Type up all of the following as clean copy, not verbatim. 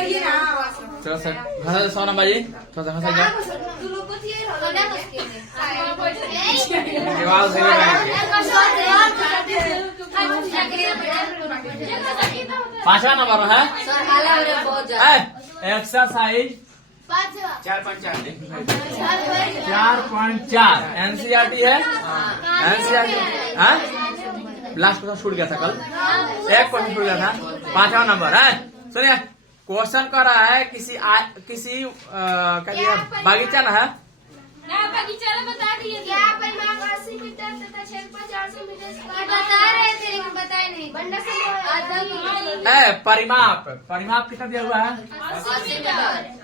चलो सर हंसा 100 नंबर जी थोड़ा सा हंसा जाओ जवाब सही लगाएंगे। 5वां नंबर है एक्सरसाइज 4.4 एनसीईआरटी है। एनसीईआरटी लास्ट क्वेश्चन छूट गया था कल, एक क्वेश्चन छूट गया था। 5वां नंबर है, सुनिए क्वेश्चन कर रहा है किसी बगीचा ना है बगीचा बता दिए क्या परिमाप 80 मीटर तथा क्षेत्रफल 400 मीटर बता रहे थे लेकिन बताए नहीं। परिमाप कितना दिया हुआ है? 80 मीटर।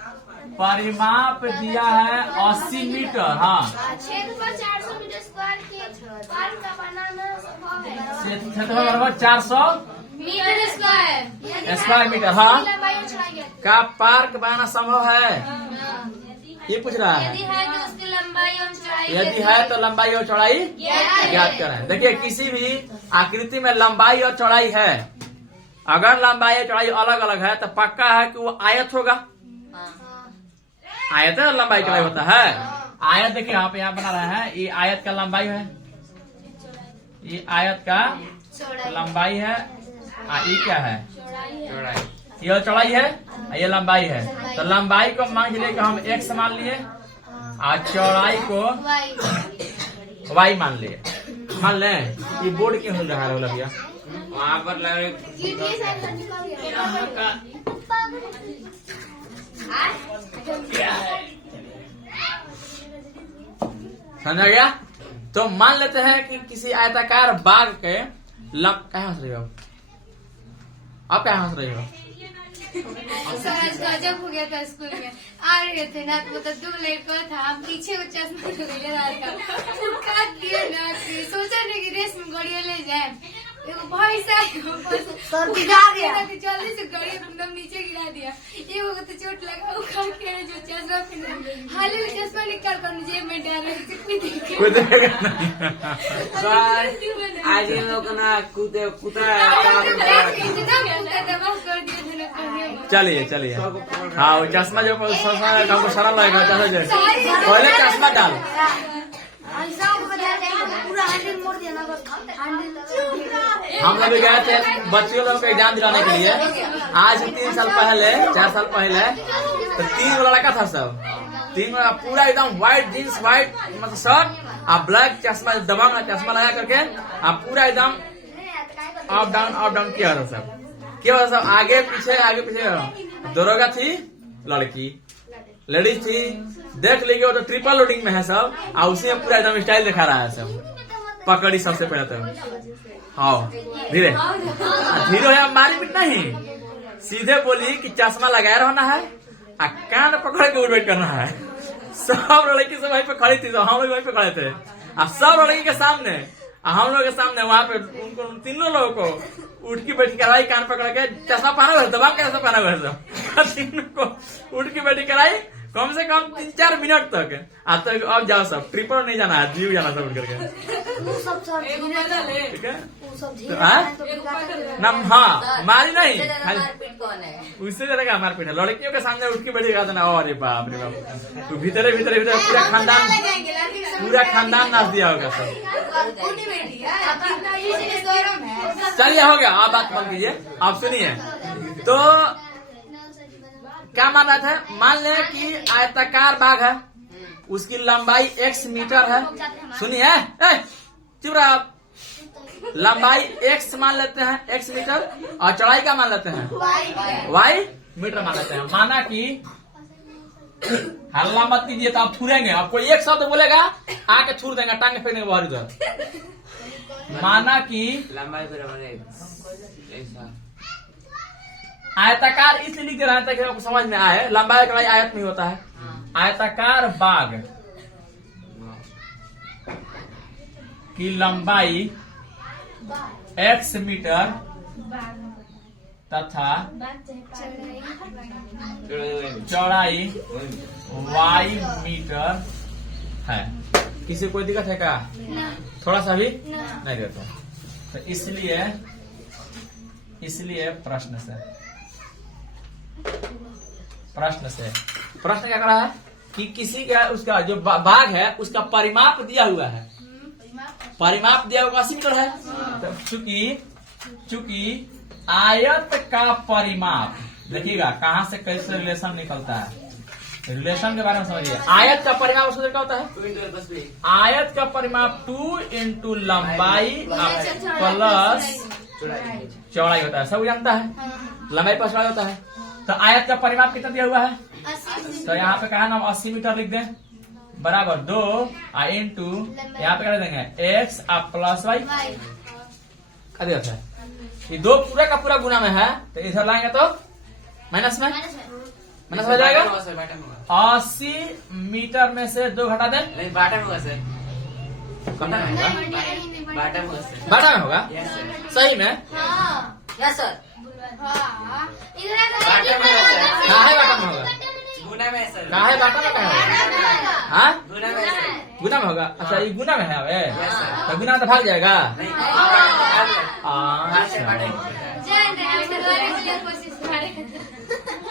परिमाप दिया है 80 मीटर। हाँ क्षेत्रफल 400 मीटर स्क्वायर के पार्क का बनाना संभव है। क्षेत्रफल बराबर 400 मीटर स्क्वायर मीटर। हाँ का पार्क बनाना संभव है, ये पूछ रहा है। यदि है तो उसकी लंबाई और चौड़ाई यदि है तो लंबाई और चौड़ाई ज्ञात करें। देखिए किसी भी आकृति में लंबाई और चौड़ाई है, अगर लंबाई और चौड़ाई अलग अलग है तो पक्का है कि वो आयत होगा। आयत है लंबाई चौड़ाई होता है। आयत देखिए आप यहाँ बना रहे हैं, ये आयत का लंबाई है, ये आयत का लंबाई है, ये क्या है? चौड़ाई। ये चौड़ाई है, ये लंबाई है। तो लंबाई को मान लिए कि हम x मान लिए और चौड़ाई को y मान लिए। मान लें ये बोर्ड क्यों हिल रहा है भैया? वहाँ पर समझा गया? तो मान लेते हैं कि किसी आयताकार बाग के कहाँ हंस रही हो आप? क्या हंस रही हो? सर आज गजब हो गया था स्कूल में। आ रहे थे ना तो 2 लड़का था, हम पीछे को चश्मा ले रहा था, काट दिया ना सोचा नहीं कि रेस में गड़िया ले जाए। भाई साहब गिरा दिया, जल्दी से गड़िया एकदम नीचे गिरा दिया। ये वो तो चोट लगा, उखाड़ के जो चश्मा पहने हाली में चश्मा निकाल कर जेब में डाले। आज इन लोग ना कूदा चलिए हाँ वो चश्मा जो हमको सारा लगेगा पहले चश्मा डाल। हम लोग गए थे बच्चियों लोगों को एग्जाम दिलाने के लिए आज 3 साल पहले 4 साल पहले। तो 3 लड़का था सब, 3 पूरा एकदम व्हाइट जीन्स व्हाइट मतलब शर्ट और ब्लैक चश्मा दबंग चश्मा लगा करके आप पूरा एकदम अप डाउन किया था सब। क्या सब आगे पीछे दरोगा थी लड़की लेडीज थी, देख लीजिए वो तो ट्रिपल लोडिंग में है सब और उसी में पूरा एकदम स्टाइल दिखा रहा है सब। पकड़ी सबसे पहले तो हाँ धीरे है मारी पीट नहीं, सीधे बोली कि चश्मा लगाए रहना है और कान पकड़ के उठ करना है। सब लड़की सब वहीं पे खड़ी थी, हम लोग वहीं पे खड़े थे और सब लड़की के सामने हम लोग के सामने वहाँ पे उनको तीनों लोगों को उठ की बैठी कराई, कान पकड़ के चश्मा पहना हुआ है, दबा के चश्मा पहना हुआ है सब। तीनों को उठ की बैठी कराई कम से कम 3-4 मिनट तक। आज तक अब जाओ सब, ट्रिपल नहीं जाना है, जीव जाना सब उठ करके। ठीक है ना? हाँ मारी नहीं, उससे ज्यादा क्या मारपीट है। लड़कियों के सामने उठ के बैठी कहा ना, अरे बाप रे बाप, तो भीतर पूरा खानदान नाच दिया होगा सब। चलिए हो गया, आप बात मान कीजिए, आप सुनिए। तो क्या मान रहा था? मान ले कि आयताकार बाग है, उसकी लंबाई x मीटर है। सुनिए चुप रहा आप। लंबाई x मान लेते हैं, x मीटर, और चौड़ाई का मान लेते हैं y मीटर मान लेते हैं। माना कि हल्ला मत कीजिए तो आप थूरेंगे, आपको एक शब्द बोलेगा आके थूर देंगे, टांग फेंकने के बाहर उधर। माना कि लंबाई बराबर आयताकार इसलिए लिख दे रहा है ताकि आपको समझ में आए, लंबाई चौड़ाई आयत नहीं होता है। आयताकार बाग की लंबाई x मीटर तथा चौड़ाई y मीटर है। किसी कोई दिक्कत है क्या? थोड़ा सा भी नहीं देता। तो इसलिए प्रश्न से प्रश्न से। प्रश्न क्या कर रहा है कि किसी का उसका जो बाघ है उसका परिमाप दिया हुआ है, परिमाप दिया हुआ 80 मीटर है। तो चूंकि आयत का परिमाप, देखिएगा कहाँ से कैसे रिलेशन निकलता है, रिलेशन के बारे में समझिए। आयत का परिमाप उसको क्या होता है, आयत का परिमाप 2 इंटू लंबाई प्लस चौड़ाई होता है, सब जानता है, लंबाई प्लस चौड़ाई होता है। तो आयत का परिमाप कितना दिया हुआ है, तो यहाँ पे कहा ना 80 मीटर लिख दें, बराबर 2 इंटू यहाँ पे क्या देंगे x प्लस वाई, क्या दिया है, ये 2 पूरा का पूरा गुना में है, तो इधर लाएंगे तो माइनस में, माइनस हो जाएगा। 80 मीटर में से 2 घटा दें, नहीं बाटा में होगा सर, घटा में होगा, बाटा में होगा सर, बाटा में होगा, यस सर, सही में यस सर, कहा है बाटा में होगा, गुना में है सर, कहा है बाटा में कहा होगा, हाँ गुना में है सर, गुना में होगा। अच्छा ये गुना में है, अबे यस सर, तो गुना में तो भाग जाएगा। नहीं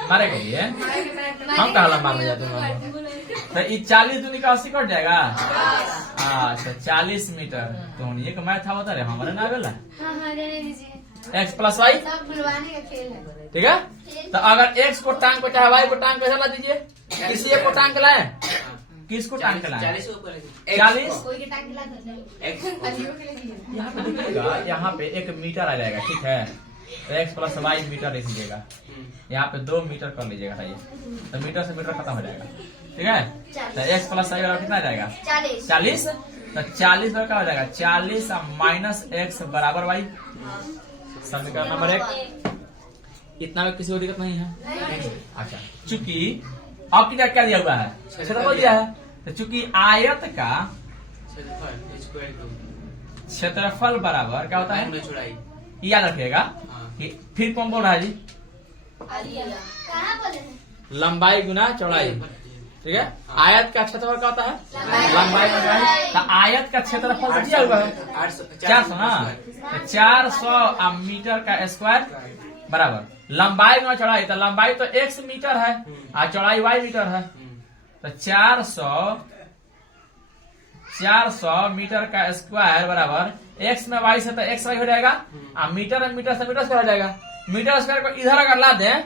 मारे के लिए हम कहा लंबा में जाते हैं, तो ये 40 दूनी का 80 कट जाएगा। अच्छा 40 मीटर, तो ये मैथ होता रहे हमारे ना बेला x प्लस वाई, ठीक है। तो अगर x को टांग को चाहे y को टांग कैसे ला दीजिए, किसी एक को टांग के लाए, किसको टांग के लाए, 40 यहाँ पे देखिएगा, यहाँ पे 1 मीटर आ जाएगा, ठीक है। तो x प्लस वाई मीटर लिख लीजिएगा, यहाँ पे 2 मीटर कर लीजिएगा, तो मीटर से मीटर खत्म हो जाएगा, ठीक है। तो x प्लस वाई वाला कितना आ जाएगा 40, तो 40 क्या हो जाएगा 40 माइनस x बराबर वाई, समीकरण नंबर 1। इतना में किसी को दिक्कत नहीं है। अच्छा चूंकि अब क्या दिया हुआ है, क्षेत्रफल दिया है, तो चूंकि आयत का क्षेत्रफल बराबर क्या होता है, याद रखिएगा। फिर कौन बोल रहा है जी, लंबाई गुना चौड़ाई, ठीक है। आयत का क्षेत्रफल क्या होता है, लंबाई गुना चौड़ाई। तो आयत का क्षेत्रफल दिया हुआ है 400 ना, तो 400 मीटर का स्क्वायर बराबर लंबाई गुना चौड़ाई, तो लंबाई तो x मीटर है और चौड़ाई y मीटर है, तो 400 मीटर का स्क्वायर बराबर x में y से तो x y हो जाएगा, और मीटर में मीटर से मीटर स्क्वायर हो जाएगा। मीटर स्क्वायर को इधर अगर ला दें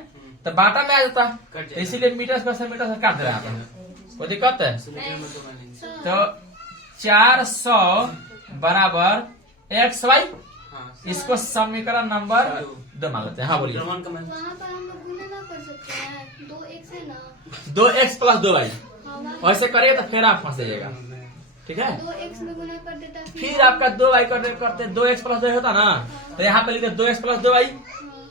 तो बाटा में आ जाता, तो इसीलिए मीटर स्क्वायर से मीटर से काट दे रहे हैं, कोई दिक्कत है। तो 400 बराबर x y, इसको समीकरण नंबर 2 मान लेते हैं। हाँ बोलिए। वहाँ पर हम लोग गुना ना कर सकते हैं, 2x है ना, 2x प्लस 2y, वैसे करिए तो फिर आप फंस जाइएगा, ठीक है। 2x में गुना कर देता, फिर आपका 2y करते 2x प्लस 2 होता ना, तो यहाँ पे लिखते 2x प्लस 2y,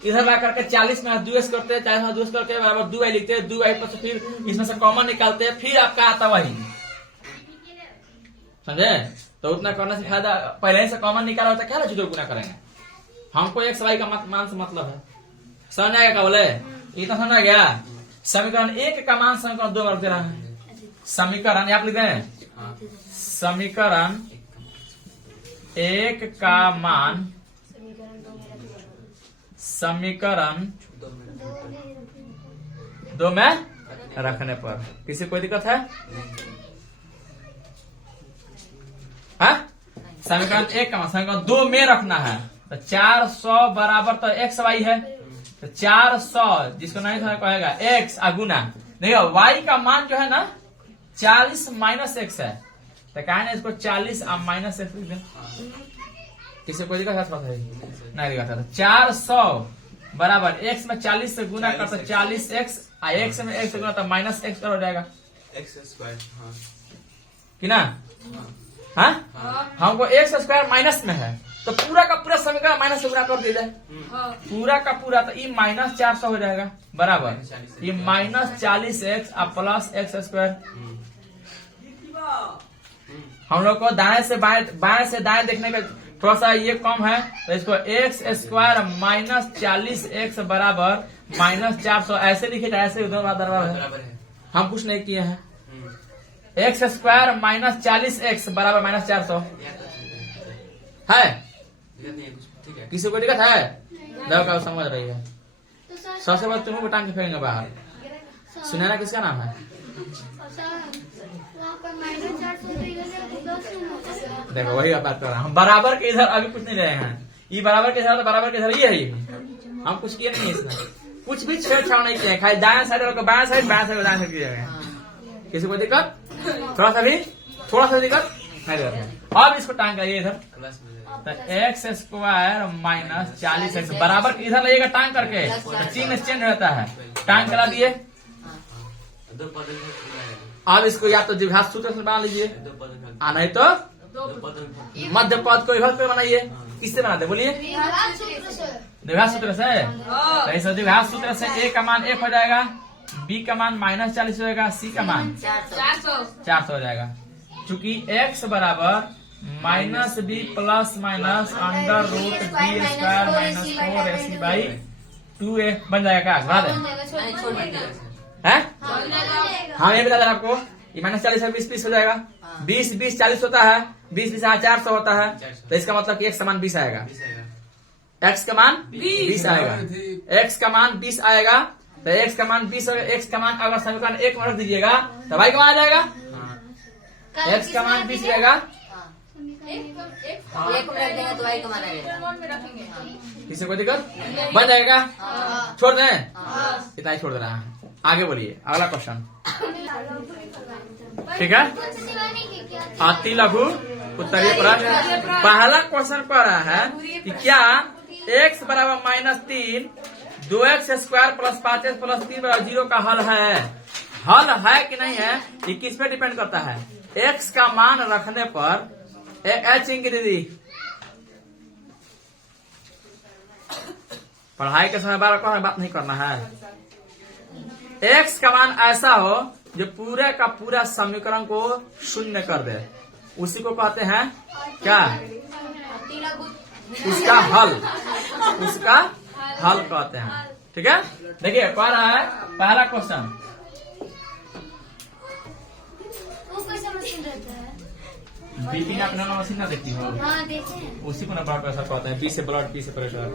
इधर ला करके 40 में 2x करते हैं, 40 में 2x करके बराबर 2y लिखते हैं, 2y प्लस फिर इसमें से कॉमन निकालते हैं, फिर आपका आता वही, समझे। तो उतना करने से फायदा, पहले से कॉमन निकाला होता क्या ना, गुना करेंगे। हमको x y का मान से मतलब है, समझ आएगा क्या बोले, इतना समझ गया। समीकरण 1 का मान समीकरण 2 रख दे रहा है, समीकरण आप लिख रहे हैं, समीकरण 1 का मान समीकरण 2 में रखने पर किसी कोई दिक्कत है, हाँ? समीकरण 1 का मान समीकरण 2 में रखना है, तो 400 बराबर तो x y है, तो 400 जिसको नहीं समझ कहेगा x गुना, देखिए y का मान जो है ना 40 माइनस x है, तो कहा ना इसको 40 माइनस x लिख दें, किसी कोई दिक्कत है नहीं दिक्कत है। 400 बराबर x में 40 से गुना करते 40x, x में x से गुना तो माइनस x हो जाएगा, x स्क्वायर, कि ना, हाँ हमको x स्क्वायर माइनस में है, तो पूरा का पूरा समीकरण माइनस से गुना कर दिया जाए, पूरा का पूरा, तो ये माइनस 400 हो जाएगा बराबर ये minus 40x plus x square. हम लोग को दाएं से बाएं से दाएं देखने का थोड़ा सा ये कम है, तो इसको x स्क्वायर माइनस 40x बराबर माइनस 400 ऐसे लिखे जाए, ऐसे दोनों बराबर है, हम कुछ नहीं किए हैं। x स्क्वायर माइनस 40x बराबर माइनस 400 है, किसी को दिक्कत है, देखो समझ रही है। तो सर सबसे बाद तुम्हें को टांग के फेंकेंगे बाहर। सुनैना किसका नाम है? देखो वही बात कर रहा हूँ, बराबर के इधर अभी कुछ नहीं रहे हैं, ये बराबर के इधर तो बराबर के इधर ये है, ये हम कुछ किए नहीं इसमें, कुछ भी छेड़छाड़ नहीं किए, खाली दाएं साइड और बाएं साइड दाएं साइड किए हैं। किसी को दिक्कत? थोड़ा सा दिक्कत नहीं रहता। अब इसको टांग करिए इधर, तो एक्स स्क्वायर माइनस 40x बराबर इधर लगेगा टांग करके, तो चिन्ह चेंज रहता है। टांग करा दिए, अब इसको या तो द्विघात सूत्र से बना लीजिए, नहीं तो मध्य पद को विभक्त बनाइए। किससे बनाते बोलिए? द्विघात सूत्र से। तो इस द्विघात सूत्र से a का मान 1 हो जाएगा, b का मान -40 हो जाएगा, c का मान 400 हो जाएगा। चूंकि x बराबर -b plus minus under root b square minus 4ac/2a बन जाएगा। बता दें है? हाँ ये बता दें आपको, ये -40 है, 20 हो जाएगा, 20 40 होता है, 20 400 होता है, तो इसका मतलब कि x का मान 20 आएगा, x का मान 20 आएगा, x का मान 20 आएगा। तो x का मान 20 होगा, x का मान अगर समीकरण 1 में रख दीजिएगा तो y का मान आ जाएगा, x का मान 20 रहेगा, किसी को दिक्कत? बन जाएगा, छोड़ दें, इतना ही छोड़ दे रहा है। आगे बोलिए, अगला क्वेश्चन, ठीक है? अति लघु उत्तरीय प्रश्न। पहला क्वेश्चन पढ़ रहा है कि क्या x बराबर -3 2x square plus 5x plus 3 बराबर 0 का हल है? हल है कि नहीं है ये किस पे डिपेंड करता है? x का मान रखने पर दीदी पढ़ाई के समय बार बात नहीं करना है। x का मान ऐसा हो जो पूरे का पूरा समीकरण को शून्य कर दे, उसी को कहते हैं क्या? उसका हल कहते हैं। ठीक है, देखिए कह रहा है पहला क्वेश्चन, बीपी में अपना मशीन ना देखती हो? हाँ, देखे हैं। उसी को ना ब्लड प्रेशर कहते हैं, बी से ब्लड, पी से प्रेशर।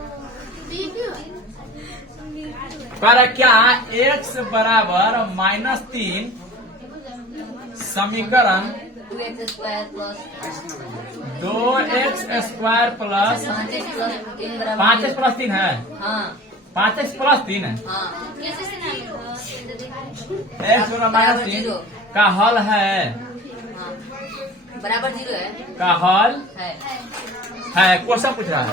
पर क्या x बराबर -3 समीकरण 2x square plus 5x plus 3 है? 5x प्लस 3 है, x बराबर -3 का हल है, बराबर 0 है का हल है। क्वेश्चन पूछ रहा है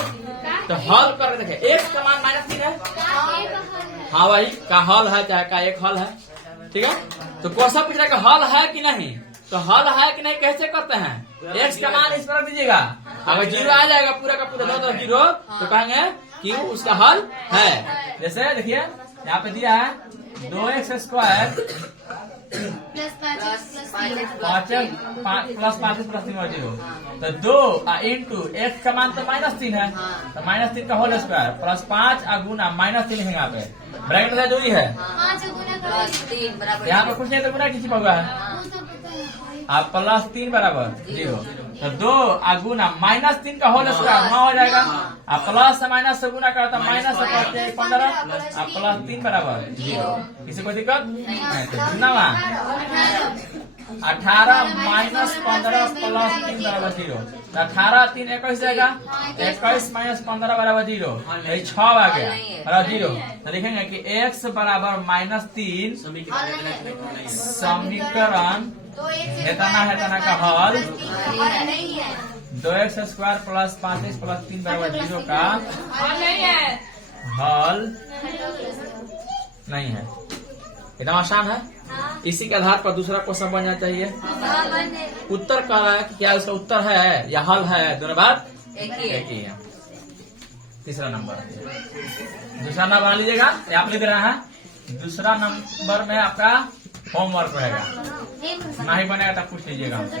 तो हल कर देखिए, x का मान -3 है, हाँ भाई का हल है, चाहे का एक हल है। ठीक है, तो क्वेश्चन पूछ रहा है कि हल है कि नहीं, तो हल है कि नहीं कैसे करते हैं? x का मान इस पर रख दीजिएगा, अगर 0 आ जाएगा पूरा का पूरा 0 तो कहेंगे कि उसका हल है। जैसे देखिए यहाँ पे दिया है 2x square plus 5x plus 5x plus 3 0, तो 2 इंटू x का मान तो -3 है, तो -3 का होल स्क्वायर प्लस 5 गुना -3 लिखेंगे यहाँ पे, ब्रैकेट में जो ही है, 5 गुना कर 3 बराबर यहाँ पे कुछ नहीं तो गुना किसी पर हुआ है, आप प्लस 3 बराबर 0, तो 2 गुना -3 का होल स्क्वायर 9 हो जाएगा, आप प्लस से माइनस से गुना करता माइनस से 15, आप प्लस 3 बराबर 0। किसी को दिक्कत नहीं? तो नवा 18 माइनस 15 प्लस 3 बराबर 0, 18 3 21 जाएगा, 21 माइनस 15 बराबर 0, यही 6 आ गया बराबर 0। तो लिखेंगे कि x बराबर -3 समीकरण हेताना का हल 2x square plus 5x plus 3 बराबर 0 का हल नहीं है। एकदम आसान है। इसी के आधार पर दूसरा क्वेश्चन बनना चाहिए। उत्तर कह रहा है कि क्या उसका उत्तर है या हल है, दोनों बात एक ही है। तीसरा नंबर, दूसरा नंबर बना लीजिएगा, आप लिख रहे हैं। दूसरा नंबर में आपका होमवर्क रहेगा, नहीं बनेगा तब पूछ लीजिएगा हमसे।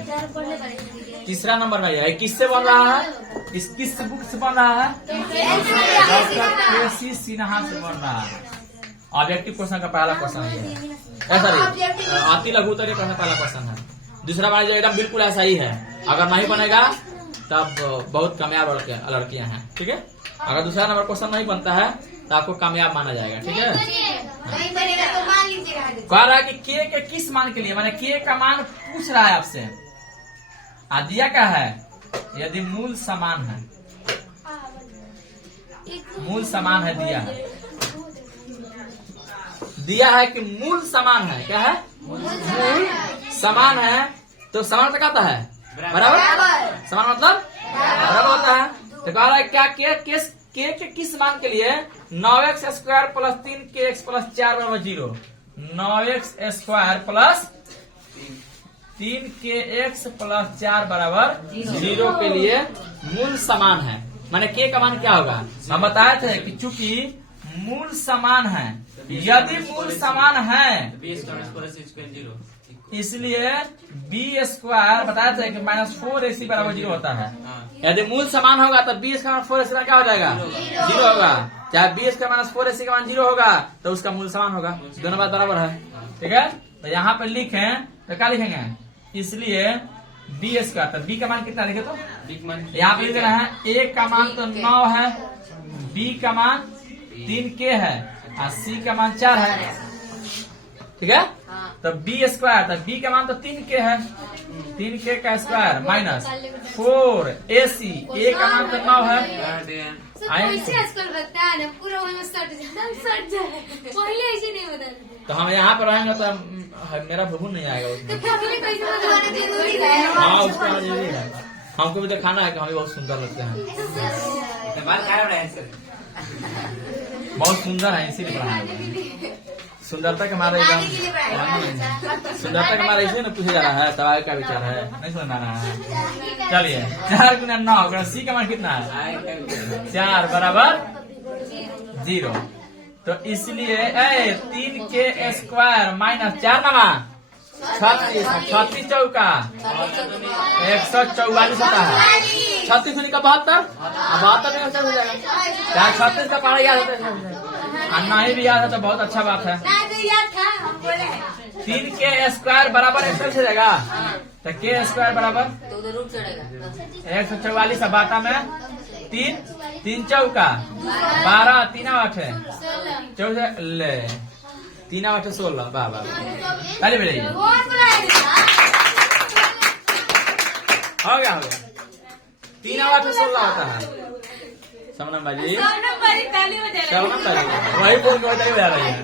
तीसरा नंबर में किससे बन रहा है, किस बुक से बन रहा है? Doctor KC. सिन्हा से बन रहा है। ऑब्जेक्टिव क्वेश्चन का पहला क्वेश्चन है, ऐसा नहीं अति लघु उत्तरीय प्रश्न पहला क्वेश्चन है। दूसरा मान लीजिए एकदम बिल्कुल ऐसा ही है, अगर नहीं बनेगा तब बहुत कामयाब लड़कियां हैं। ठीक है, अगर दूसरा नंबर क्वेश्चन नहीं बनता है तो आपको कामयाब माना जाएगा। ठीक है, नहीं बनेगा तो मान लीजिएगा। कह रहा है कि के के किस मान के लिए, माने के का मान पूछ रहा है आपसे। दिया क्या है, यदि मूल समान है, मूल समान है, दिया है कि मूल समान है। क्या है, मूल समान है। तो समान तक आता है बराबर, समान मतलब बराबर होता है। तो कह रहा है क्या के किस मान के लिए 9x square plus 3kx plus 4 बराबर 0। 9x square plus 3kx plus 4 बराबर 0 के लिए मूल समान है। माने के का मान क्या होगा, हम बताए थे कि चूंकि मूल समान है, यदि मूल समान है इसलिए बी स्क्वायर बताया था कि -4ac बराबर 0 होता है। यदि मूल समान होगा तो बी स्क्वायर 4ac क्या हो जाएगा, 0 होगा। चाहे बी स्क्वायर -4ac का मान 0 होगा तो उसका मूल समान होगा, दोनों बात बराबर है। ठीक है, तो यहाँ पे लिखें तो क्या लिखेंगे, इसलिए बी स्क्वायर, तो बी का मान कितना लिखे, तो यहाँ पे लिख रहे हैं ए का मान तो 9 है, बी का मान 3k है और सी का मान 4 है। ठीक है, तो बी स्क्वायर, तो बी का मान तो 3k है, 3k का स्क्वायर माइनस 4ac, ए का मान तो 9 है। कैसे आजकल लगता है ना, पूरा वही में सट जाए, पहले ऐसे नहीं बता। तो हम यहाँ पर रहेंगे तो मेरा भूगुन नहीं आएगा उसमें। तो पहले कैसे बताना जरूरी है। हाँ, उसका जरूरी है, हमको भी तो खाना है कि हमें बहुत सुंदर लगते हैं, बहुत सुंदर है इसीलिए बनाया। सुंदरता के हमारा सुंदरता के हमारा इसलिए न पूछा जा रहा है, तबाह का विचार है, नहीं समझ रहा है। चलिए 4 गुना 9, सी का मान कितना है, 4 बराबर 0। तो इसलिए 3k स्क्वायर माइनस 4 नवा 36 चौका 144 होता है। 36 का 72 72 हो जाएगा। चाहे 36 का पढ़ा याद होता है और नहीं भी याद है तो बहुत अच्छा बात है। 3k स्क्वायर बराबर 100 से जाएगा, तो k स्क्वायर बराबर 144 बाता में 3 चौका 12 3 8 14 ले 3 8 16 बाबा पहले बेटे हो गया 3 8 16 होता है। समनम बाजी वही बोल के बजा रही है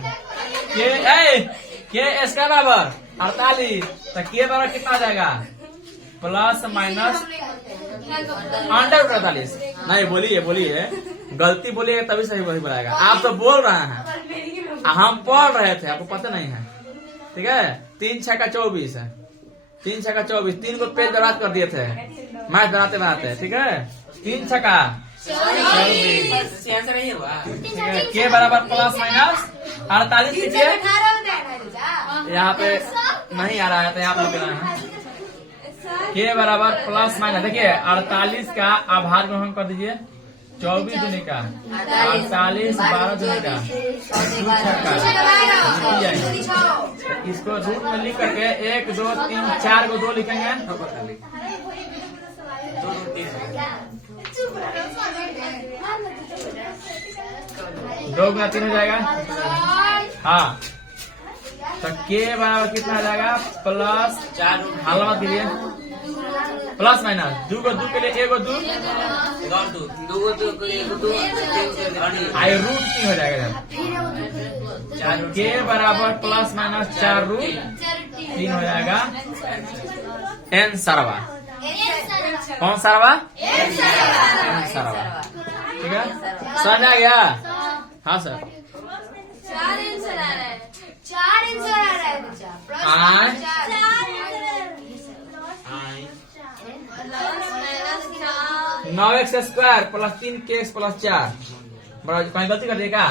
के स्क्वायर बराबर 48, तो के बराबर कितना आ जाएगा, प्लस माइनस अंडर 48। नहीं बोलिए गलती बोलिए तभी सही वही बनाएगा। आप तो बोल रहे हैं, हम पढ़ रहे थे, आपको पता नहीं है। ठीक है, 3 6 का 24 है, 3 6 का 24, 3 को पेज बर्बाद कर दिए थे मैथ बनाते। ठीक है, 3 6 का 24, के बराबर प्लस माइनस 48 लीजिए। यहाँ पे नहीं आ रहा है तो यहाँ पे लिखना है के बराबर प्लस माइनस, देखिए 48 का आभार ग्रहण कर दीजिए, 24 दूनी का 48, 12 दूनी का 2 इसको रूट में लिख करके 1 2 3 4 को 2 लिखेंगे, 2 गुना 3 हो जाएगा। हाँ, तो के बराबर कितना आ जाएगा, प्लस 4 हल मत कीजिए, प्लस माइनस 2 को 2 के लिए 1 को 2 आई रूट 3 हो जाएगा। के बराबर प्लस माइनस 4 रूट 3 हो जाएगा। एन सरवा कौन सरवा, एन सरवा। ठीक है, समझ आ गया। हाँ सर, 4 आंसर आ रहा है बच्चा। 9x square plus 3kx plus 4 बराबर, कहीं गलती कर देगा।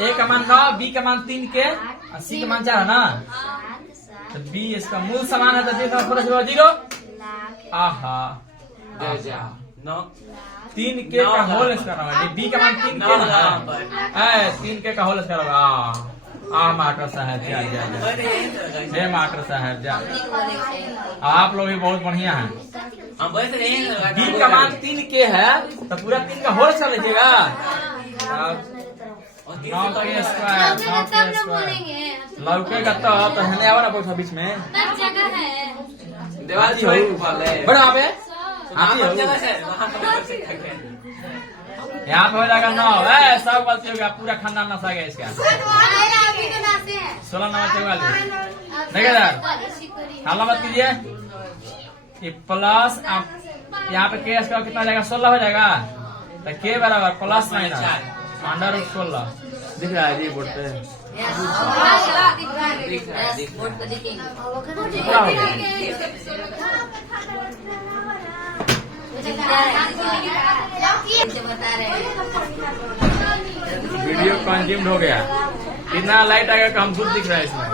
ए का मान 9, बी का मान 3k और सी का मान 4 है ना, तो बी इसका मूल समान है, तो डी का थोड़ा सा 0। आहा 3k का होल स्क्वायर है, बी का मान 3k है, 3k का होल स्क्वायर होगा। मास्टर साहब जा मास्टर साहब जा, आप लोग भी बहुत बढ़िया हैं। बी का मान 3k है तो पूरा 3 का होल स्क्वायर लीजिएगा, 9 के स्क्वायर, 9 तब के लोग स्क्वायर बोलेंगे लौकेगा तो हमें आवा ना बैठा बीच में तब जगह है देवाल छोड़ ऊपर ले बड़ा यहाँ पे वहाँ आती पर हो जगह है वहाँ पर यहाँ पे हो जाएगा 9 सब गलती हो गया पूरा खानदान नशा गया इसका अभी तो नाते हैं 16 नंबर 44 नहीं क्या हाला मत कीजिए कि प्लस आप यहाँ पे के स्क्वायर कितना हो जाएगा 16 हो जाएगा तो के बराबर प्लस माइनस अंडर रूट 16 दिख रहा है जी बोर्ड पे दिख रहा है बोर्ड पे दिखेंगे क्या हो गया बता रहे हैं वीडियो कंज्यूम्ड हो गया कितना लाइट आएगा कम खुद दिख रहा है इसमें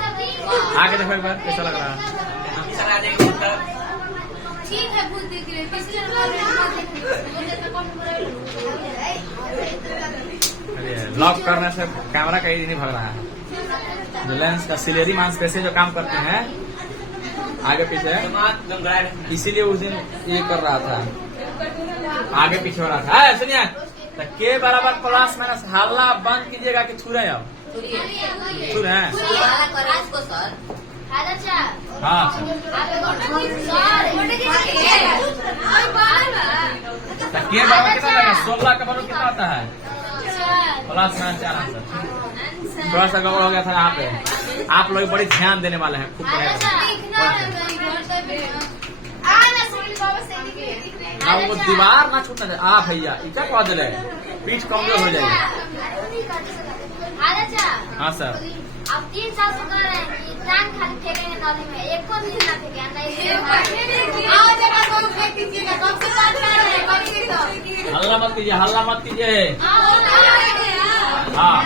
आगे देखो एक बार कैसा लग रहा है हम सर आ जाएंगे ठीक है भूल दिख रही है पिछले अरे लॉक करने से कैमरा कहीं नहीं भाग रहा है जो लेंस का सिलेरी मांसपेशी जो काम करते हैं आगे पीछे दिमाग गंगड़ा रखना इसीलिए उस दिन ये कर रहा था आगे पीछे हो रहा था सुनिए तो के बराबर प्लस माइनस हल्ला बंद कीजिएगा कि छू रहे हैं अब छू रहे हैं हाँ तो के बराबर कितना रहेगा 16 का बराबर कितना आता है प्लस माइनस 4 आंसर थोड़ा सा गड़बड़ हो गया था यहाँ पे आप लोग बड़ी ध्यान देने वाले हैं खूब ना वो दीवार ना छूटना चाहिए आ भैया इतना कह दिले पीठ कमजोर हो जाएगी हाँ सर आप 3 साल से कह रहे हैं कि टांग खाली फेंकेंगे नदी में एक को भी ना फेंके हल्ला मत कीजिए हल्ला मत कीजिए हाँ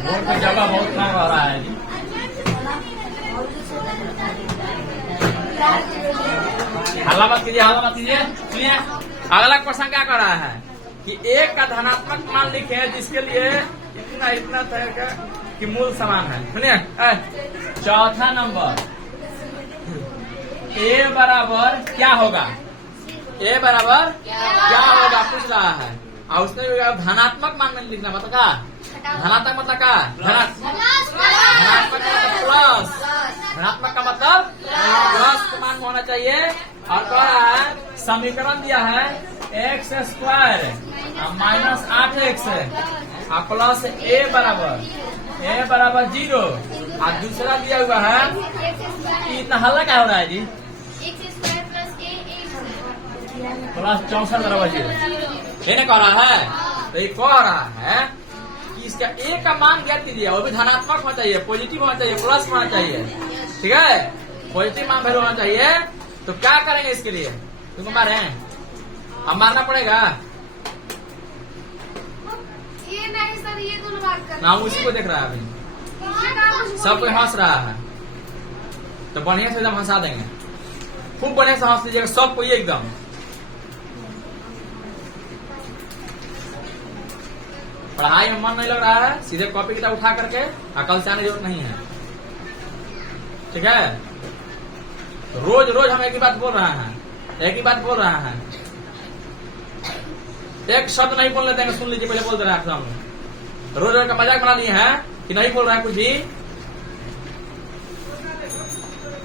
बोर्ड पे जगह बहुत कम हो रहा है जी हल्ला मत कीजिए हल्ला मत कीजिए सुनिए अगला क्वेश्चन क्या कर रहा है कि एक का धनात्मक मान लिखे जिसके लिए इतना इतना तरह का कि मूल समान है सुनिए चौथा नंबर ए बराबर क्या होगा ए बराबर क्या होगा पूछ रहा है और उसने धनात्मक मान में लिखना मतलब का धनात्मक मतलब का धनात्मक का मतलब प्लस धनात्मक का मतलब प्लस मान होना चाहिए और कह रहा है समीकरण दिया है एक्स स्क्वायर माइनस 8x और प्लस ए बराबर 0 और दूसरा दिया हुआ है कि इतना हल्ला क्या हो रहा है जी प्लस 64 बराबर 0 लेने कह रहा है तो ये कह रहा है कि इसका ए का मान ज्ञात कीजिए वो भी धनात्मक होना चाहिए पॉजिटिव होना चाहिए प्लस होना चाहिए ठीक है पॉजिटिव मान वैल्यू होना चाहिए तो क्या करेंगे इसके लिए तुमको मारे अब मारना पड़ेगा ये नहीं सर ये दोनों बात कर ना उसी को देख रहा है अभी सब कोई हंस रहा है तो बढ़िया से एकदम हंसा देंगे खूब बढ़िया से हंस दीजिएगा सबको ये एकदम पढ़ाई में मन नहीं लग रहा है सीधे कॉपी किताब उठा करके कल से आने जरूरत नहीं है ठीक है तो रोज रोज हम एक ही बात बोल रहे हैं एक ही बात बोल रहे हैं एक शब्द नहीं बोलने देंगे सुन लीजिए पहले बोलते रहे हम रोज रोज का मजाक बना लिए हैं कि नहीं बोल रहे हैं कुछ भी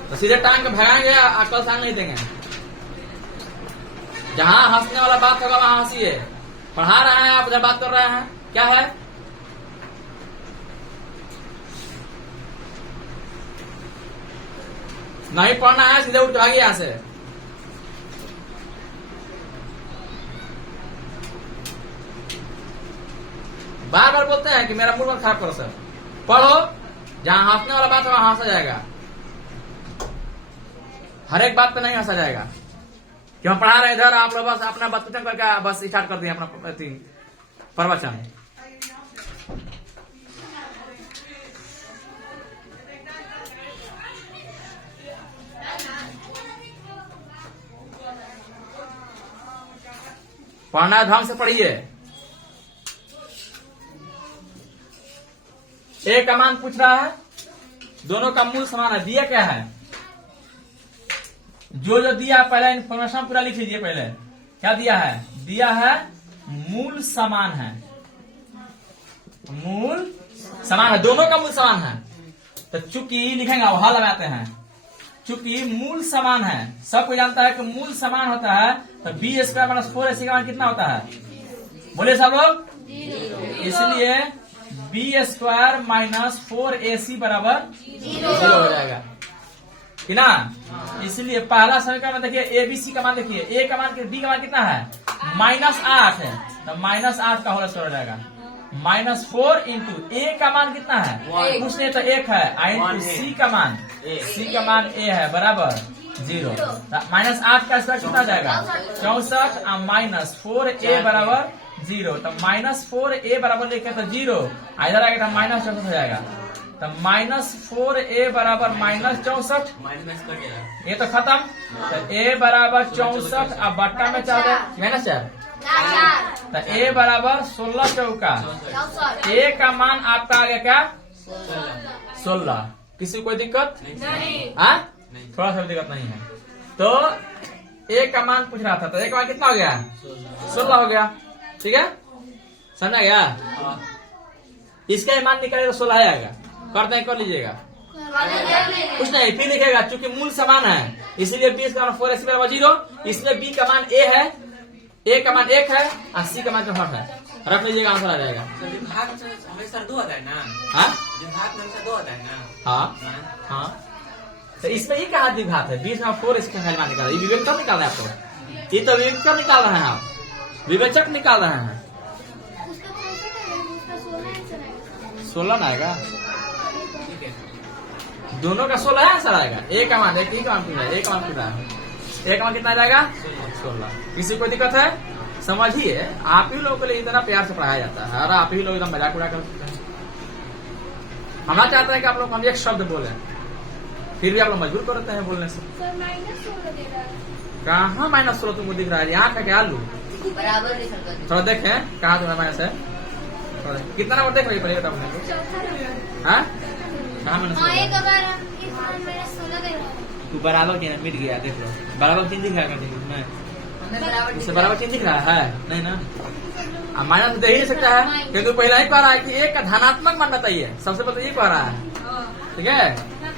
तो सीधे टांग के भगाएंगे कल से आने नहीं देंगे जहाँ हंसने वाला बात होगा वहाँ हंसिए पढ़ा रहे हैं आप उधर बात कर रहे हैं क्या है नहीं पढ़ना है सीधे उठ भागिए यहाँ से बार बार बोलते हैं कि मेरा मूड मत खराब करो सर पढ़ो जहाँ हंसने वाला बात है वहां हंसा जाएगा हर एक बात पे नहीं हंसा जाएगा कि हम पढ़ा रहे इधर आप लोग बस अपना बचपन करके बस स्टार्ट कर दिए अपना प्रवचन पढ़ना ढंग से पढ़िए एक का मान पूछ रहा है दोनों का मूल समान है। दिया क्या है, जो दिया पहले इन्फॉर्मेशन पूरा लिख लीजिए। पहले क्या दिया है, दिया है मूल समान है, मूल समान है, दोनों का मूल समान है। तो चूंकि लिखेंगे वहां लगाते हैं, चूंकि मूल समान है, सबको जानता है कि मूल समान होता है, तो बी स्क्वायर माइनस 4ac का मान कितना होता है, बोले सब लोग। इसलिए बी स्क्वायर माइनस 4ac बराबर 0 हो जाएगा कि ना। इसलिए पहला समीकरण में देखिए ए बी सी का मान देखिए, ए का मान बी का मान कितना है, -8 है, तो -8 का होल स्क्वायर हो जाएगा। -4 इंटू ए का मान कितना है, उसने तो 1 है, इंटू सी का मान, सी का मान ए है बराबर 0। -8 का स्क्वायर कितना जाएगा 64 और -4a बराबर 0। तो -4a बराबर लिखे तो 0, इधर आएगा -64 हो जाएगा। तो -4a बराबर -64, ये तो खत्म। तो a बराबर 64 अब बट्टा में 4 -4, तो a बराबर 16 चौका, a का मान आपका आ गया क्या 16। किसी को कोई दिक्कत नहीं, थोड़ा सा भी दिक्कत नहीं है। तो a का मान पूछ रहा था, तो a का मान कितना हो गया 16 हो गया, ठीक है, समझा गया। इसका मान निकालेगा 16 आएगा, करते हैं कर लीजिएगा, कुछ नहीं फिर लिखेगा। चूंकि मूल समान है इसलिए b का मान 4ac बराबर 0, इसमें b का मान a है, a का मान 1 है और c का मान 8 है, रख लीजिएगा, आंसर आ जाएगा। विभाग हमेशा 2 होता है ना, हाँ विभाग हमेशा 2 होता है ना। हाँ, तो इसमें ये कहा द्विघात है, 20 में 4 इसका मान निकाल, ये विवेचक निकाल रहे हैं आपको, ये तो विवेचक निकाल रहे हैं, आप विवेचक निकाल रहे हैं। 16 ना आएगा, दोनों का 16 आंसर आएगा। एक का मान, एक का मान कितना है, एक का मान कितना है, एक का मान कितना जाएगा 16। किसी को दिक्कत है समझिए, आप ही लोगों के लिए इतना प्यार से पढ़ाया जाता है और आप ही लोग एकदम मजाक उड़ा करते हैं। हमारा चाहता है कि आप लोग हम एक शब्द बोले, फिर भी आप लोग मजबूर करते हैं बोलने से। कहाँ -16 तुमको दिख रहा है, यहाँ का क्या आलू बराबर थोड़ा देखें कहाँ तुम्हारा माइनस है, कितना नंबर देख रही पड़ेगा तब हाँ कहाँ तू बराबर की मिट गया, देख लो बराबर 3 दिख रहा है, उससे बराबर 3 दिख रहा है नहीं ना, माइनस दे ही नहीं सकता है क्योंकि पहला ही कह रहा है कि एक का धनात्मक मान बताइए, सबसे पहले ये कह रहा है, ठीक है,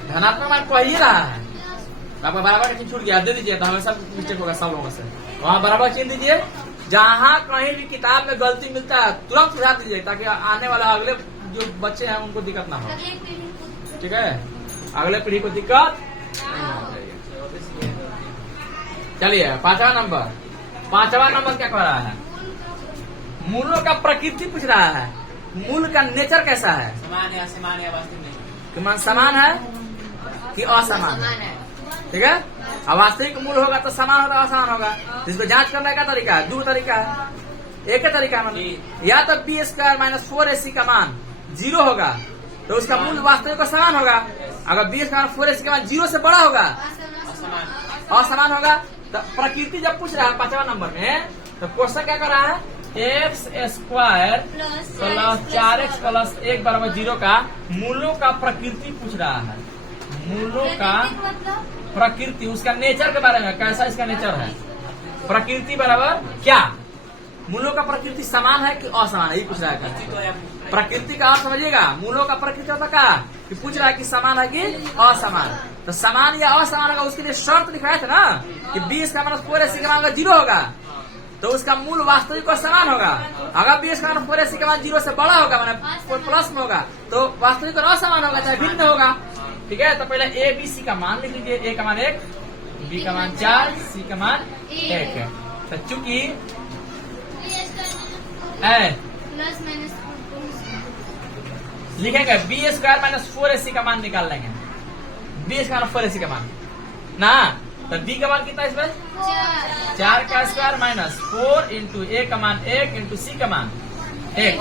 धनात्मक मान कह ही रहा है। आपका बराबर का चिन्ह छूट गया, दे दीजिए, तो हमेशा मिस्टेक होगा सब लोगों से, वहाँ बराबर चिन्ह दीजिए। जहाँ कहीं भी किताब में गलती मिलता है तुरंत सुधार दीजिए, ताकि आने वाला अगले जो बच्चे हैं उनको दिक्कत ना हो, ठीक है, अगले पीढ़ी को दिक्कत नहीं होना चाहिए। चलिए पांचवा नंबर क्या कह रहा है, मूलों का प्रकृति पूछ रहा है, मूल का नेचर कैसा है, समान या असमान या वास्तविक नहीं, कि मान समान है कि असमान है, ठीक है। अब वास्तविक मूल होगा तो समान होगा असमान होगा, इसको जांच करने का तरीका है, 2 तरीका है। एक ही तरीका मतलब या तो बी स्क्वायर माइनस 4ac का मान 0 होगा तो उसका मूल वास्तविक का समान होगा, अगर बी स्क्वायर 4ac का मान 0 से बड़ा होगा असमान होगा। तो प्रकृति जब पूछ रहा है 5वां नंबर में, तो क्वेश्चन क्या कर रहा है, x square plus 4x plus 1 बराबर 0 का मूलों का प्रकृति पूछ रहा है, मूलों का प्रकृति, उसका नेचर के बारे में, कैसा इसका नेचर है, प्रकृति बराबर क्या, मूलों का प्रकृति समान है कि असमान है, ये पूछ रहा है। प्रकृति का अर्थ समझिएगा, मूलों का प्रकृति होता क्या कि पूछ रहा है कि समान है कि असमान, तो समान या असमान होगा उसके लिए शर्त लिखाया था ना कि 20 का मान 4ac का मान 0 होगा तो उसका मूल वास्तविक और समान होगा, अगर 20 का मान 4ac का मान 0 से बड़ा होगा मैंने प्लस में होगा तो वास्तविक और असमान होगा, चाहे भिन्न होगा, ठीक है। तो पहले ए बी सी का मान लिख लीजिए, ए का मान 1, बी का मान 4, सी का मान 1 है। तो चूंकि लिखेंगे बी स्क्वायर माइनस 4ac का मान निकाल लेंगे, बी स्क्वायर 4ac का मान ना, तो बी का मान कितना है इसमें 4 का स्क्वायर माइनस 4 इंटू ए का मान 1 इंटू सी का मान 1,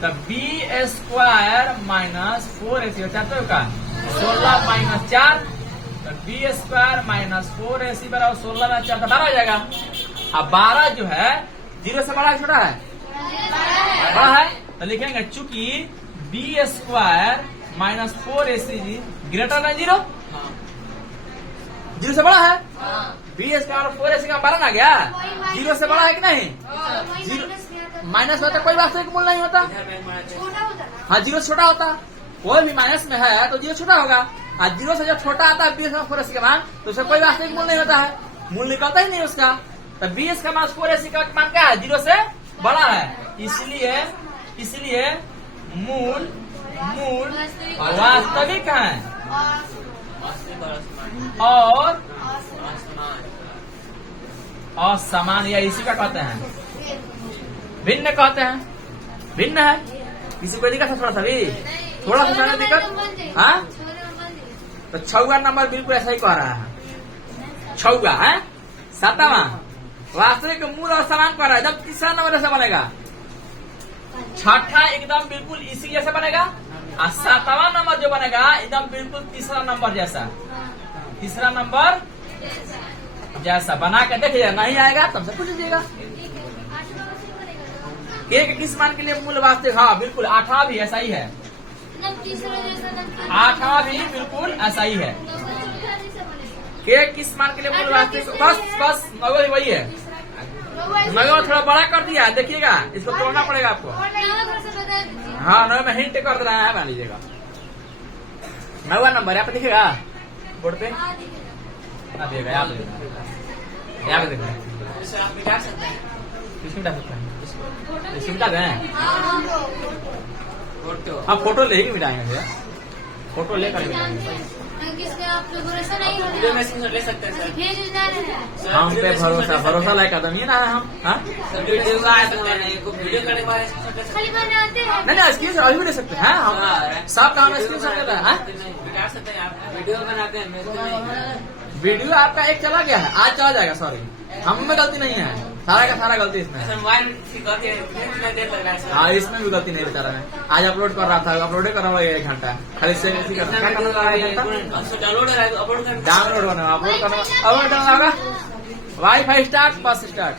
तो बी स्क्वायर माइनस 4ac का 16 माइनस 4, तो बी स्क्वायर माइनस 4ac बराबर 16 में 4 12 हो जाएगा। अब 12 जो है 0 से बड़ा छोटा है, बड़ा है, तो लिखेंगे चूंकि B square minus 4ac greater than 0, 0 से बड़ा है। बी स्क्वायर 4ac का 12 आ गया, 0 से बड़ा है कि नहीं? माइनस में तो कोई वास्तविक मूल नहीं होता। हाँ, 0 छोटा होता, कोई भी माइनस में है तो 0 छोटा होगा। और 0 से जब छोटा आता है बी स्क्वायर 4ac का मान, तो उसका कोई वास्तविक मूल नहीं होता है, मूल निकलता ही नहीं उसका। तो बी का मान 4ac का मान क्या है? 0 से बड़ा है, इसलिए मूल वास्तविक है और असमान, या इसी का कहते हैं भिन्न, कहते हैं भिन्न है। किसी को दिक्कत है थोड़ा सा भी, थोड़ा सा दिक्कत? हाँ, तो 6वां नंबर बिल्कुल ऐसा ही कह रहा है। 6वां है, 7वां वास्तविक मूल और समान कह रहा है। जब तीसरा नंबर ऐसा बनेगा, 6ठा एकदम बिल्कुल इसी जैसा बनेगा, और 7वां नंबर जो बनेगा एकदम बिल्कुल तीसरा नंबर जैसा, तीसरा नंबर जैसा बना के देखिए। नहीं आएगा तब से पूछ लीजिएगा। एक किस मान के लिए मूल वास्तविक? हाँ बिल्कुल, 8वां भी ऐसा ही है, 8वां भी बिल्कुल ऐसा ही है। के किस मान के लिए मूल वास्तविक? बस 9वां भी वही है। 9वां थोड़ा बड़ा कर दिया है, देखिएगा, इसको तोड़ना पड़ेगा आपको। हाँ, 9 में हिंट कर रहा है, मान लीजिएगा। 9वां नंबर यहाँ पे दिखेगा बोर्ड पे, दिखेगा यहाँ पे, यहाँ पे देखो। किसमें मिटा सकते हैं? इसमें मिटा दें? हाँ, फोटो ले ही मिटाएंगे भैया, फोटो लेकर आप लोग भरोसा नहीं हो वीडियो मैसेज ले सकते हैं सर। भेज हम पे भरोसा लायक आदमी ना है हम। हाँ, वीडियो का आया तो मैंने वीडियो करने के बाद खाली बनाते हैं। नहीं स्क्रीन शॉट अभी भी ले सकते हैं हम, सब काम स्क्रीन शॉट लेता है। बिगाड़ सकते हैं आप, वीडियो बनाते हैं, भेजते नहीं। वीडियो आपका एक चला गया है, आज चला जाएगा, सॉरी, हम में गलती नहीं है, सारा का सारा गलती इसमें है। मोबाइल सिखाते हैं, कितना देर लग रहा है सर? हाँ, इसमें भी गलती नहीं बेचारा है। आज अपलोड कर रहा था, अपलोड कर रहा है 1 घंटा, खाली से क्या करना डाउनलोड है, अपलोड करना, डाउनलोड करना, अपलोड करना, अपलोड करना होगा। वाईफाई स्टार्ट, बस स्टार्ट।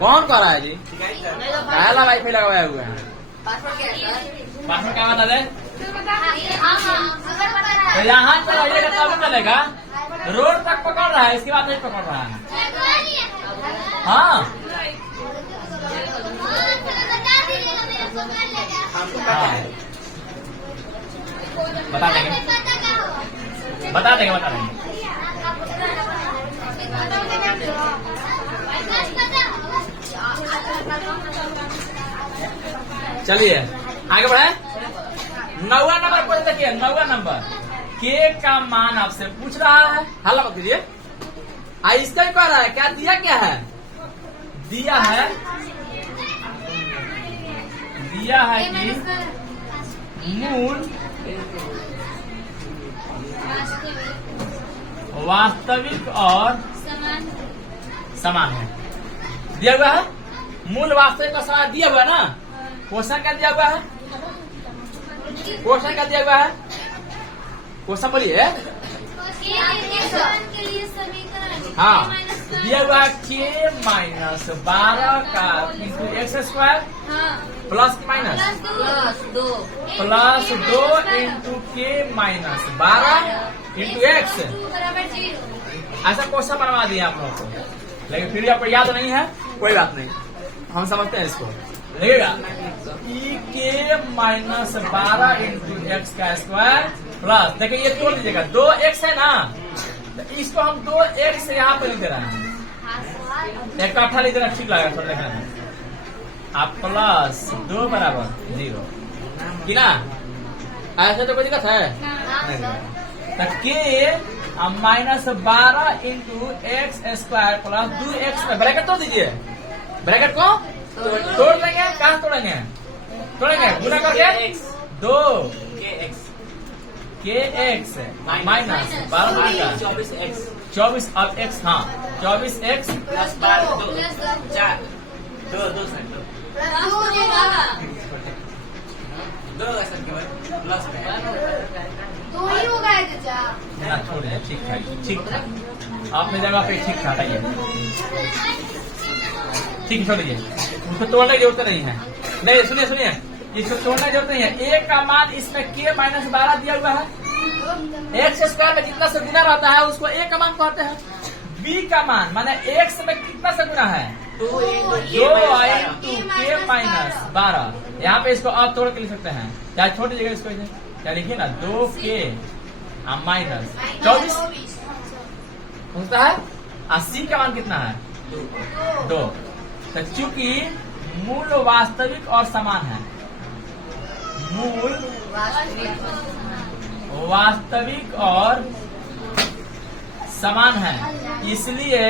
कौन कर रहा है जी? पहला वाईफाई लगाया हुआ है। पासवर्ड क्या बता दे? तो यहाँ चलाइएगा तब चलेगा, रोड तक पकड़ रहा है, इसके बाद नहीं पकड़ रहा है। हाँ, बता देंगे। चलिए आगे बढ़े। 9वां नंबर को देखिए, 9वां नंबर के का मान आपसे पूछ रहा है, हल्ला मत कीजिए। इसका ही कह रहा है, क्या दिया, क्या है? दिया है कि मूल वास्तविक और समान है। दिया हुआ है मूल वास्तविक और समान दिया हुआ है ना। क्वेश्चन क्या दिया हुआ है? क्वेश्चन क्या दिया हुआ है? क्वेश्चन बोलिए। हाँ, दिया हुआ है के माइनस 12 का into x square plus minus plus 2 into के माइनस 12 इंटू एक्स। ऐसा क्वेश्चन बनवा दिया आप लोगों को, लेकिन फिर भी आपको याद नहीं है, कोई बात नहीं, हम समझते हैं इसको। लगेगा ई के माइनस 12 इंटू एक्स का स्क्वायर प्लस, देखिए ये तोड़ दीजिएगा, 2x है ना, तो इसको हम 2x यहाँ पे लिख दे रहे हैं, इकट्ठा लिख देना ठीक लगेगा थोड़ा देखने में। आप प्लस 2 बराबर 0 कि ना, ऐसे तो कोई दिक्कत है? तो के minus 12 into x square plus 2x, bracket तोड़ दीजिए, ब्रैकेट को तोड़ देंगे। कहाँ तोड़ेंगे? गुना करके 2 के एक्स माइनस 12 24 अब x, हाँ 24x प्लस 12 4 2 प्लस छोड़िए, ठीक ठाक अपनी जगह पे ठीक ठाक है, ठीक छोड़ दीजिए, उसको तोड़ने की जरूरत नहीं है। नहीं सुनिए इसको तोड़ने की जरूरत नहीं है। ए का मान इसमें k माइनस 12 दिया हुआ है। एक्स स्क्वायर में जितना से गुना रहता है उसको ए का मान कहते हैं। बी का मान माने एक्स में कितना से गुना है 2 2 इंटू के माइनस 12। यहाँ पे इसको अब तोड़ के लिख सकते हैं, चाहे छोटी जगह इसको क्या लिखिए ना 2k माइनस 24 होता है। और सी का मान कितना है 2। तो चूंकि मूल वास्तविक और समान है, मूल वास्तविक और समान है, इसलिए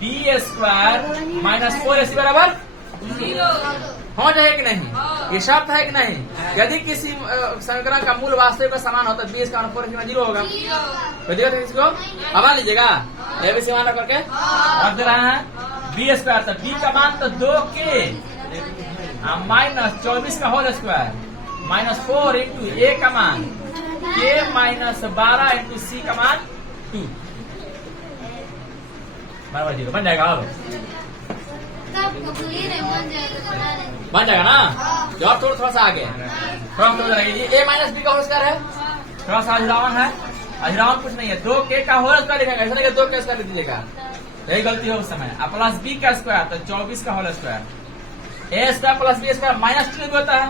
बी स्क्वायर माइनस 4ac बराबर 0 हो जाए कि नहीं। ये शर्त है कि नहीं। यदि किसी समीकरण का मूल वास्तविक का समान होता है बी स्क्वायर 4ac में 0 होगा। तो देखो इसको अब लीजिएगा एबीसी मान करके और दे रहे हैं बी स्क्वायर। तो बी का मान तो 2k माइनस 24 का होल स्क्वायर माइनस 4 इंटू ए का मान k माइनस 12 इंटू सी का मान 2 बराबर 0 बन जाएगा। अब बन जाएगा ना। जवाब थोड़ा सा आगे थोड़ा जाएगी। ए माइनस बी का होल स्क्वायर है, थोड़ा सा अजरावन है। अजरावन कुछ नहीं है, 2k का होल स्क्वायर लिखेगा, ऐसा नहीं 2k स्क्वायर लिख दीजिएगा, यही गलती है उस समय। अब प्लस बी का स्क्वायर तो 24 का whole square. A square plus B square minus 2 होता है।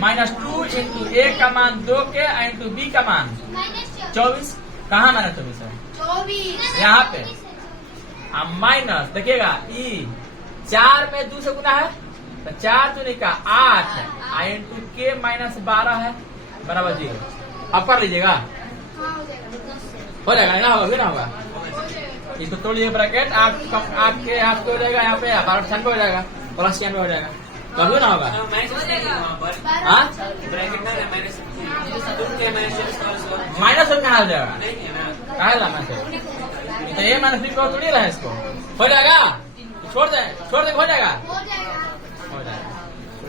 माइनस 2 इंटू ए का मान 2k इंटू बी का मान 24। कहाँ माइनस 24 है यहाँ पे। माइनस देखिएगा ई 4 में 2 से गुना है तो 4 दूनी का 8 इंटू के माइनस 12 है बराबर 0। अब कर लीजिएगा हो जाएगा ना, होगा फिर ना होगा। इसको तोड़ लीजिए ब्रैकेट, आपके आपको हो जाएगा यहाँ पे 12 96 हो जाएगा, प्लस 96 हो जाएगा, कभी ना होगा। माइनस कहाँ हो जाएगा, कहा माइनस तो ए माइनस बी को तोड़ी रहा है, इसको हो जाएगा। छोड़ दे हो जाएगा हो जाएगा।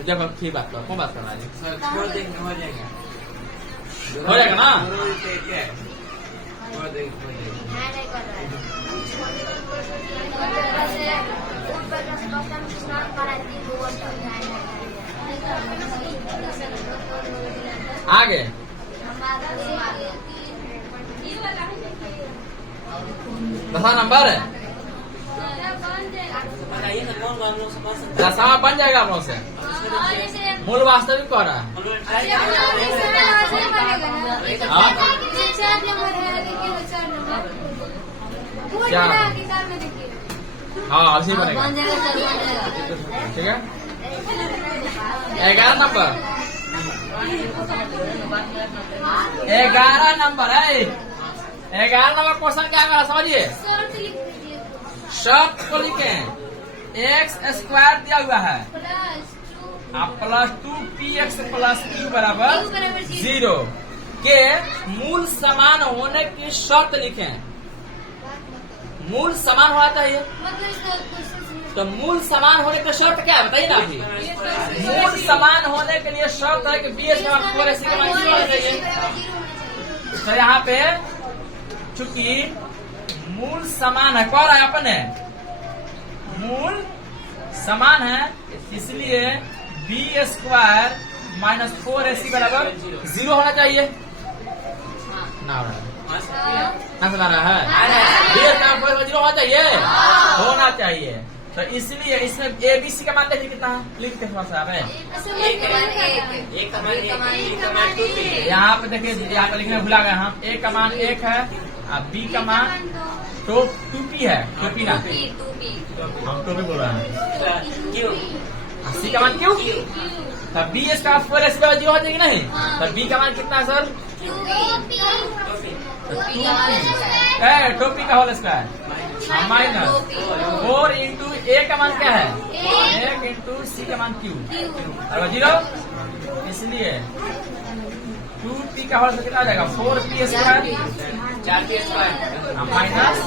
जब हम ठीक बात करो कौन बात करना है, छोड़ देंगे हो जाएगा ना। आगे 10 नंबर है, 10 बन जाएगा हम लोग से। मूल वास्तविक कह रहा है। हाँ ऐसे बनेगा, ठीक है। 11 नंबर 11 नंबर है। 11 नंबर क्वेश्चन क्या है समझिए। शर्त को लिखे, एक्स स्क्वायर दिया हुआ है प्लस 2px प्लस q बराबर 0 के मूल समान होने की शर्त लिखें। मूल समान होना चाहिए, तो मूल समान होने की शर्त क्या है बताइए ना अभी। मूल समान होने के लिए शर्त है कि bs का मान 4ac का मान 0 होना चाहिए। तो यहाँ पे चूंकि मूल समान है, कह रहा है अपने मूल समान है, इसलिए बी स्क्वायर माइनस 4ac बराबर 0 होना चाहिए ना बता रहा है। बी स्क्वायर 0 होना चाहिए, होना चाहिए। तो इसलिए इसमें ए बी सी का मान देखिए कितना है, लिख के थोड़ा सा है यहाँ पे देखिए, यहाँ पे लिखने भुला गए हम। ए का मान 1 है और बी का मान 2p है, टोपी ना हम टोपी बोल रहे हैं। सी का मान क्यों, तो बी का 4ac 0 हो जाएगी नहीं, तो बी का मान कितना है सर टोपी का होल स्क्वायर माइनस 4 इंटू ए का मान क्या है 1 इंटू सी का मान क्यू 0, इसलिए 2p का होल कितना आ जाएगा 4p square 4p square minus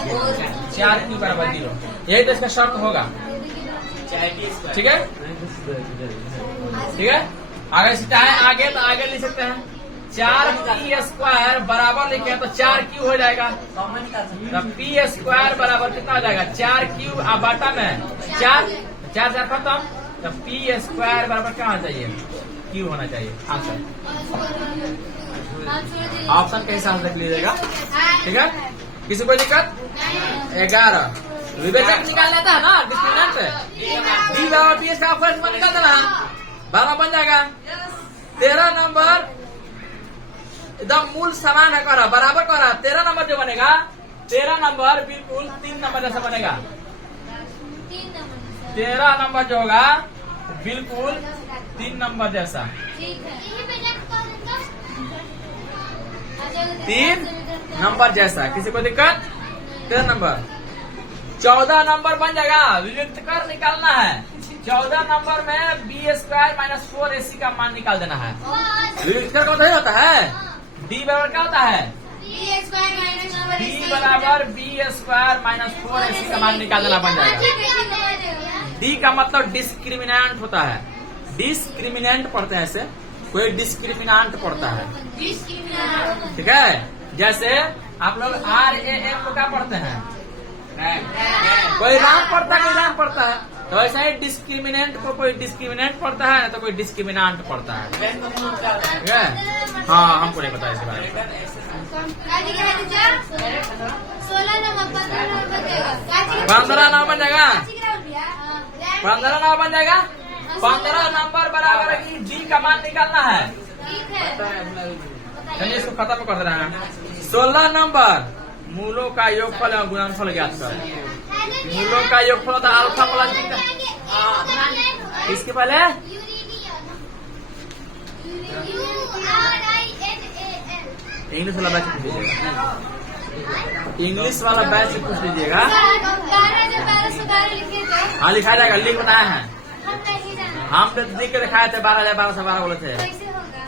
4q बराबर 0। यही तो इसका शर्त होगा, ठीक है ठीक है। अगर चाहे आगे तो आगे लिख सकते हैं 4p स्क्वायर बराबर लिखे तो 4q हो जाएगा। तो p स्क्वायर बराबर कितना हो जाएगा 4q अब बाटा में 4 खत्म, तो p स्क्वायर बराबर क्या होना चाहिए क्यू होना चाहिए आंसर। हाँ, छोड़ दीजिए। ऑप्शन के हिसाब से लिख लीजिएगा, ठीक है। किसी को दिक्कत? 11 विवेचक निकाल लेता है ना, डिस्क्रिमिनेंट डी बराबर बी इसका फर्स्ट में निकाल देना, 12 बन जाएगा। 13 नंबर एकदम मूल समान है, कह रहा बराबर कह रहा। 13 नंबर जो बनेगा, 13 नंबर बिल्कुल 3 नंबर जैसा बनेगा। 13 नंबर जो होगा बिल्कुल 3 नंबर जैसा, ठीक है। 3 नंबर जैसा। किसी को दिक्कत? 13 नंबर। 14 नंबर बन जाएगा, विविक्त कर निकालना है। 14 नंबर में बी स्क्वायर माइनस 4ac का मान निकाल देना है। विविक्त कर कौन होता है? डी बराबर क्या होता है? डी बराबर बी स्क्वायर माइनस 4ac का मान निकाल देना बन जाएगा। डी का मतलब डिस्क्रिमिनेंट होता है। डिस्क्रिमिनेंट पढ़ते हैं ऐसे, कोई डिस्क्रिमिनेंट पढ़ता है, ठीक है। जैसे आप लोग RAM को क्या पढ़ते हैं? कोई राम पढ़ता है, कोई राम पढ़ता है। तो ऐसा ही डिस्क्रिमिनेंट को कोई डिस्क्रिमिनेंट पढ़ता है तो कोई डिस्क्रिमिनांट पढ़ता है, ठीक है। हाँ, हमको नहीं पता इसके बारे में। 16 नंबर 15 नंबर बनेगा। 15 नंबर बन जाएगा, 15 नंबर बन जाएगा। 15 नंबर बराबर है कि डी का मान निकालना है। ठीक है। चलिए इसको खत्म कर रहे हैं। 16 नंबर मूलों का योगफल और गुणनफल ज्ञात कर। मूलों का योगफल होता है अल्फा प्लस बीटा। इसके पहले इंग्लिश वाला बैच पूछ लीजिएगा, इंग्लिश वाला बैच पूछ लीजिएगा। 12,1212 लिखे थे। हाँ, लिखा जाएगा, लिख बताया है। हम नहीं जाना। हम तो लिख के दिखाए थे 12,1212 बोले थे। कैसे होगा?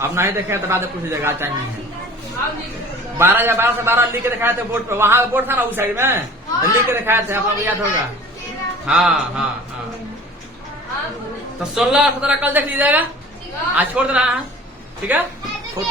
अब नहीं देखे तो बाद में पूछ लीजिएगा, टाइम नहीं है। 12,1212 लिख के दिखाए थे बोर्ड पे, वहाँ बोर्ड था ना उस साइड में, तो लिख के दिखाए थे, आप लोग याद होगा। हाँ हाँ हाँ। तो 16 और 17 कल देख लीजिएगा, आज छोड़ दे रहा है, ठीक है। फोटो